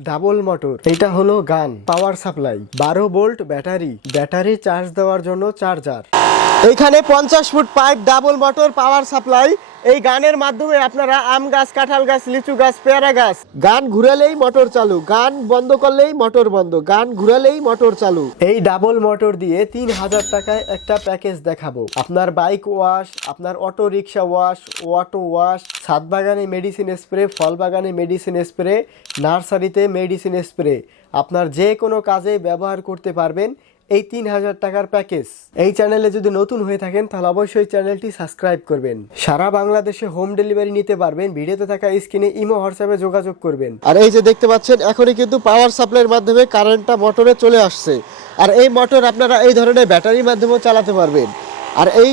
Double motor. এটা হলো gun, power supply, বারো ভোল্ট ব্যাটারি। ব্যাটারি চার্জ দেওয়ার জন্য চার্জার। এইখানে পঞ্চাশ foot pipe double motor power supply এই গানের মাধ্যমে আপনারা আম গাছ, কাঁঠাল গাছ, লিচু গাছ, পেয়ারা গাছ, গান ঘুরালেই মোটর চালু, গান বন্ধ করলেই মোটর বন্ধ, গান ঘুরালেই মোটর চালু। এই ডাবল মোটর দিয়ে তিন হাজার টাকায় একটা প্যাকেজ দেখাবো। আপনার বাইক ওয়াশ আপনার auto rickshaw wash auto wash ছাদ বাগানে মেডিসিন স্প্রে ফল বাগানে মেডিসিন স্প্রে নার্সারিতে মেডিসিন স্প্রে আপনার যে কোনো কাজে ব্যবহার করতে পারবেন। এই তিন হাজার টাকার প্যাকেজ। এই চ্যানেলে যদি নতুন হয়ে থাকেন, তাহলে অবশ্যই চ্যানেলটি সাবস্ক্রাইব করবেন। সারা বাংলাদেশে হোম ডেলিভারি নিতে পারবেন, ভিডিওতে থাকা স্ক্রিনে ইমো, হোয়াটসঅ্যাপে যোগাযোগ করবেন। আর এই যে দেখতে পাচ্ছেন, এখনই কিন্তু পাওয়ার সাপ্লাইয়ের মাধ্যমে কারেন্টটা মোটরে চলে আসছে। আর এই মোটর আপনারা এই ধরনের ব্যাটারির মাধ্যমেও চালাতে পারবেন। আর এই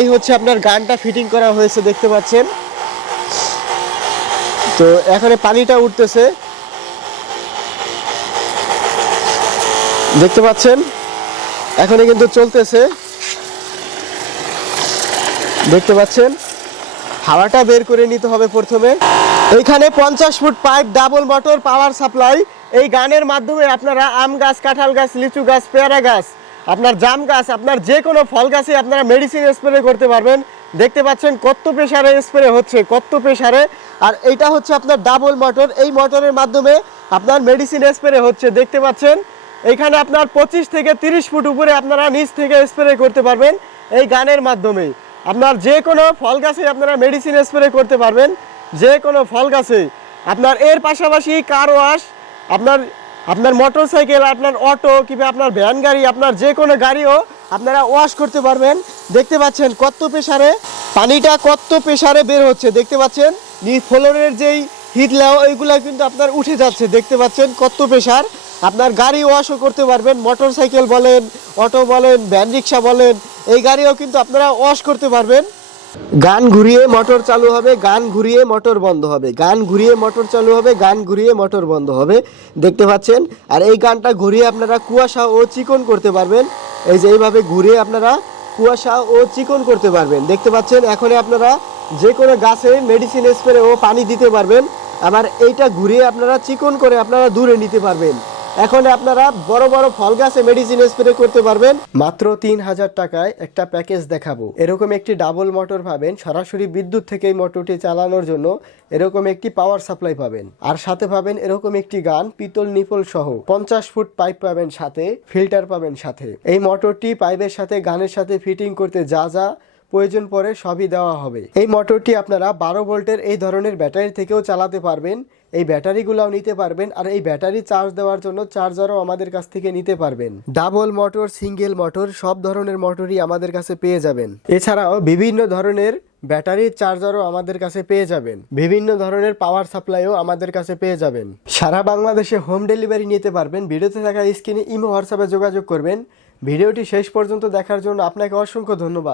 এই হচ্ছে আপনার গানটা ফিটিং করা হয়েছে, দেখতে পাচ্ছেন। তো এখানে পানিটা উঠতেছে। দেখতে পাচ্ছেন? এখনই কিন্তু চলতেছে। দেখতে পাচ্ছেন? হাওয়াটা বের করে নিতে হবে প্রথমে। এইখানে পঞ্চাশ foot pipe double motor power supply এই গানের মাধ্যমে আপনারা আম গাছ, কাঁঠাল গাছ, লিচু গাছ, পেয়ারা গাছ, আপনার জাম গাছ, আপনার যে কোনো ফল গাছে আপনারা মেডিসিন স্প্রে করতে পারবেন। দেখতে পাচ্ছেন কত প্রেসারে স্প্রে হচ্ছে, কত প্রেসারে আর এইটা হচ্ছে আপনার ডাবল মোটর এই মোটরের মাধ্যমে আপনার মেডিসিন স্প্রে হচ্ছে। দেখতে পাচ্ছেন? এইখানে আপনার পঁচিশ থেকে তিরিশ ফুট উপরে আপনারা নিচ থেকে স্প্রে করতে পারবেন এই গানের মাধ্যমে। আপনার যে কোনো ফল গাছে আপনারা মেডিসিন স্প্রে করতে পারবেন। যে কোনো ফল গাছে। আপনার এর পাশাপাশি কার ওয়াশ আপনার আপনার মোটর সাইকেল আপনার অটো কিংবা আপনার ভ্যান গাড়ি, আপনার যে কোনো গাড়িও আপনারা ওয়াশ করতে পারবেন। দেখতে পাচ্ছেন কত প্রেসারে পানিটা কত প্রেসারে বের হচ্ছে। দেখতে পাচ্ছেন ফ্লোরের যেই হিটলাও ওইগুলা কিন্তু আপনার উঠে যাচ্ছে। দেখতে পাচ্ছেন কত প্রেসার আপনার গাড়ি ওয়াশও করতে পারবেন মোটর সাইকেল বলেন অটো বলেন ভ্যান রিক্সা বলেন, এই গাড়িও কিন্তু আপনারা ওয়াশ করতে পারবেন। গান ঘুরিয়ে মোটর চালু হবে, গান ঘুরিয়ে মোটর বন্ধ হবে। গান ঘুরিয়ে মোটর চালু হবে, গান ঘুরিয়ে মোটর বন্ধ হবে। দেখতে পাচ্ছেন? আর এই গানটা ঘুরিয়ে আপনারা কুয়াশা ও চিকন করতে পারবেন। এই যে এইভাবে ঘুরিয়ে আপনারা কুয়াশা ও চিকন করতে পারবেন। দেখতে পাচ্ছেন? এখন আপনারা যে কোনো গাছে মেডিসিন স্প্রে ও পানি দিতে পারবেন। আবার এইটা ঘুরিয়ে আপনারা চিকন করে আপনারা দূরে নিতে পারবেন। এখন আপনারা বড় বড় ফল গাছে মেডিসিন স্প্রে করতে পারবেন। মাত্র তিন হাজার টাকায় একটা প্যাকেজ দেখাবো। এরকম একটি ডাবল মোটর পাবেন, সরাসরি বিদ্যুৎ থেকে এই মোটরটি চালানোর জন্য এরকম একটি পাওয়ার সাপ্লাই পাবেন। আর সাথে পাবেন এরকম একটি গান, পিতল নিপল সহ। পঞ্চাশ ফুট পাইপ পাবেন সাথে ফিল্টার পাবেন সাথে। এই মোটরটি পাইপের সাথে, গানের সাথে ফিটিং করতে যা যা প্রয়োজন পড়ে সবই দেওয়া হবে। এই মোটরটি আপনারা বারো ভোল্টের এই ধরনের ব্যাটারি থেকেও চালাতে পারবেন। এই ব্যাটারিগুলোও নিতে পারবেন আর এই ব্যাটারি চার্জ দেওয়ার জন্য চার্জারও আমাদের কাছ থেকে নিতে পারবেন। ডাবল মোটর, সিঙ্গেল মোটর, সব ধরনের মোটরই আমাদের কাছে পেয়ে যাবেন। এছাড়াও বিভিন্ন ধরনের ব্যাটারির চার্জারও আমাদের কাছে পেয়ে যাবেন। বিভিন্ন ধরনের পাওয়ার সাপ্লাইও আমাদের কাছে পেয়ে যাবেন। সারা বাংলাদেশে হোম ডেলিভারি নিতে পারবেন। ভিডিওতে থাকা স্ক্রিনে ইমো, হোয়াটসঅ্যাপে যোগাযোগ করবেন। ভিডিওটি শেষ পর্যন্ত দেখার জন্য আপনাকে অসংখ্য ধন্যবাদ।